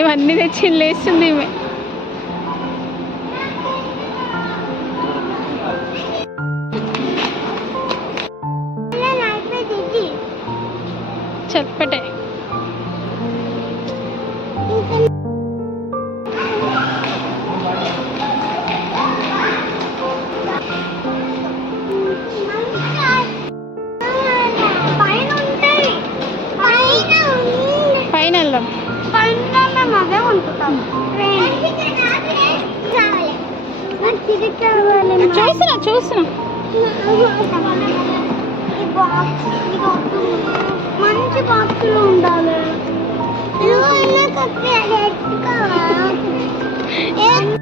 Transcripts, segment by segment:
ఇవన్నీ తెచ్చి లేస్తుంది ఈమె. చెప్పటే పైన వెళ్దాం. చూస్తున్నా చూస్తున్నా మంచి బాక్సులు ఉండాలి. ఎంత?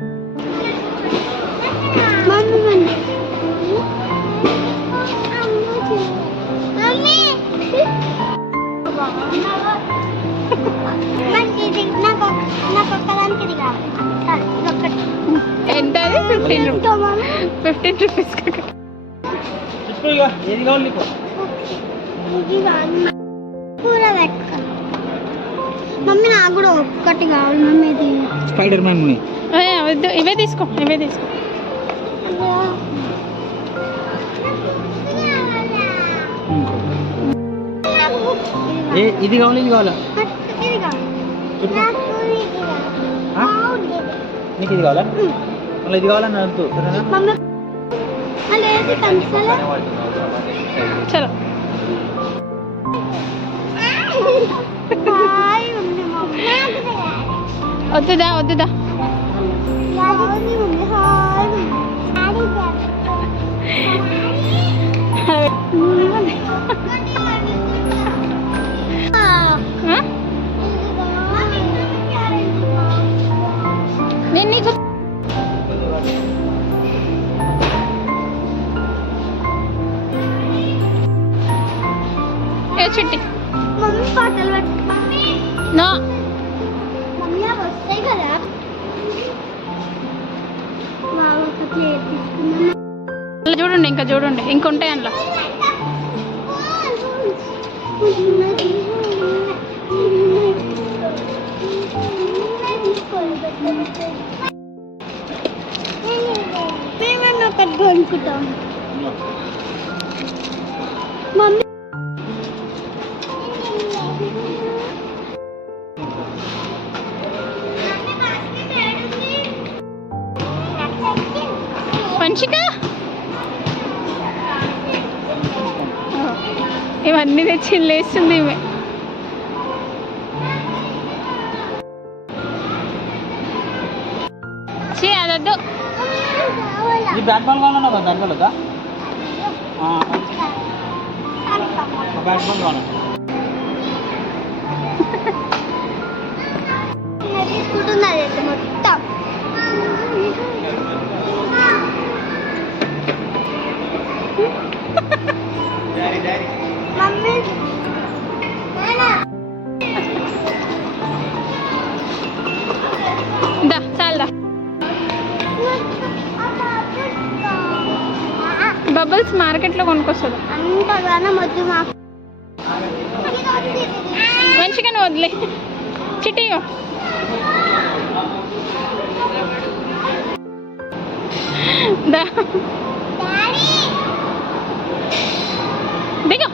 15 రూపీస్. మమ్మీ నాకు కూడా ఒక్కటి కావాలి మమ్మీ. ఇది స్పైడర్ మ్యాన్ వద్దు, ఇవే తీసుకో. ఇది కావాలి, ఇది కావాలా? నీకు ఇది కావాలా? మళ్ళీ ఇది కావాలని అద్దు. చలో వద్దుదా. నేను నీకు చిట్టి మమ్మీ పాటలు నో మమ్మీ వస్తాయి కదా. చూడండి, ఇంకా చూడండి, ఇంకొంటాయి అందులో. మేమన్నా పెద్ద అనుకుంటాం. మమ్మీ మంచిగా ఇవన్నీ తెచ్చి లేస్తుంది ఈమె. అదొద్దు. బ్యాట్ బాల్ కావాలన్నా బ్యాట్ బాల్ వద్దా? బ్యాట్ బాల్ కావాలి. తీసుకుంటున్నది మొత్తం. మమ్మీ చాలదా బబుల్స్ మార్కెట్లో కొనుక్కొస్తుంది. అంతగానో వద్దు మాకు. మంచిగా వదిలే చిట్టి. దిగో